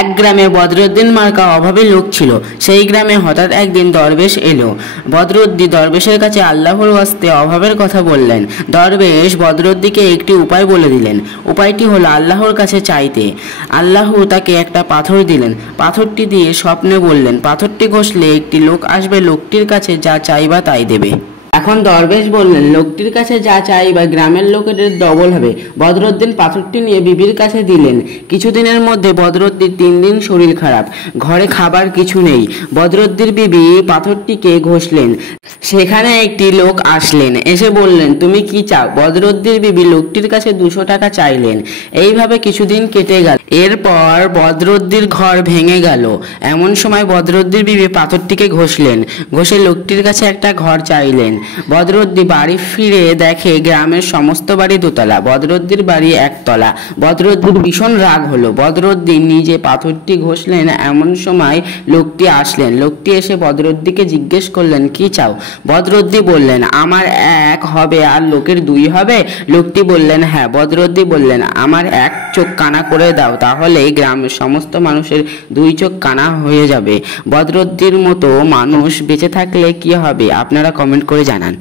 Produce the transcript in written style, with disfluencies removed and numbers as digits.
এক গ্রামে বদরুদ্দিন মার্কা অভাবী লোক ছিল। সেই গ্রামে হঠাৎ একদিন দরবেশ এলো। বদরুদ্দিন দরবেশের কাছে আল্লাহর ওয়াস্তে অভাবের কথা বললেন। দরবেশ বদরুদ্দিনকে একটি উপায় বলে দিলেন। উপায়টি হলো আল্লাহর কাছে চাইতে। আল্লাহ তাকে একটা পাথর দিলেন। পাথরটি দিয়ে স্বপ্নে বললেন, পাথরটি ঘষলে একটি লোক আসবে, লোকটির কাছে যা চাইবা তাই দেবে। এখন দরবেশ বললেন, লোকটির কাছে যা চাইবা গ্রামের লোকেদের ডবল হবে। বদরুদ্দিন পাথরটি নিয়ে বিবির কাছে দিলেন। কিছুদিনের মধ্যে বদরুদ্দিন 3 দিন শরীর খারাপ, ঘরে খাবার কিছু নেই। বদরুদ্দিন বিবি পাথরটিকে ঘষলেন। সেখানে একটি লোক আসলেন, এসে বললেন, তুমি কি চাও? বদরুদ্দিন বিবি লোকটির কাছে 200 টাকা চাইলেন। এইভাবে কিছুদিন কেটে গেল। এরপর বদরুদ্দিন ঘর ভেঙে গেল। এমন সময় বদরুদ্দিন বিবি পাথরটিকে ঘষলেন, ঘষে লোকটির কাছে একটা ঘর চাইলেন। বদরুদ্দিন বাড়ি ফিরে দেখে গ্রামের সমস্ত বাড়ি দোতলা, বদরুদ্দিন বাড়ি একতলা। বদরুদ্দিন ভীষণ রাগ হলো। বদরুদ্দিন নিজে পাথরটি ঘষলেন। এমন সময় লোকটি আসলেন। লোকটি এসে বদরুদ্দিনকে জিজ্ঞেস করলেন, কি চাও? বদরুদ্দিন বললেন, আমার 1 হবে আর লোকের 2 হবে? লোকটি বললেন, হ্যাঁ। বদরুদ্দিন বললেন, আমার 1 চোখ কানা করে দাও, তাহলে গ্রামের সমস্ত মানুষের 2 চোখ কানা হয়ে যাবে। বদরুদ্দিনের মতো মানুষ বেঁচে থাকলে কি হবে? আপনারা কমেন্ট করে জানান।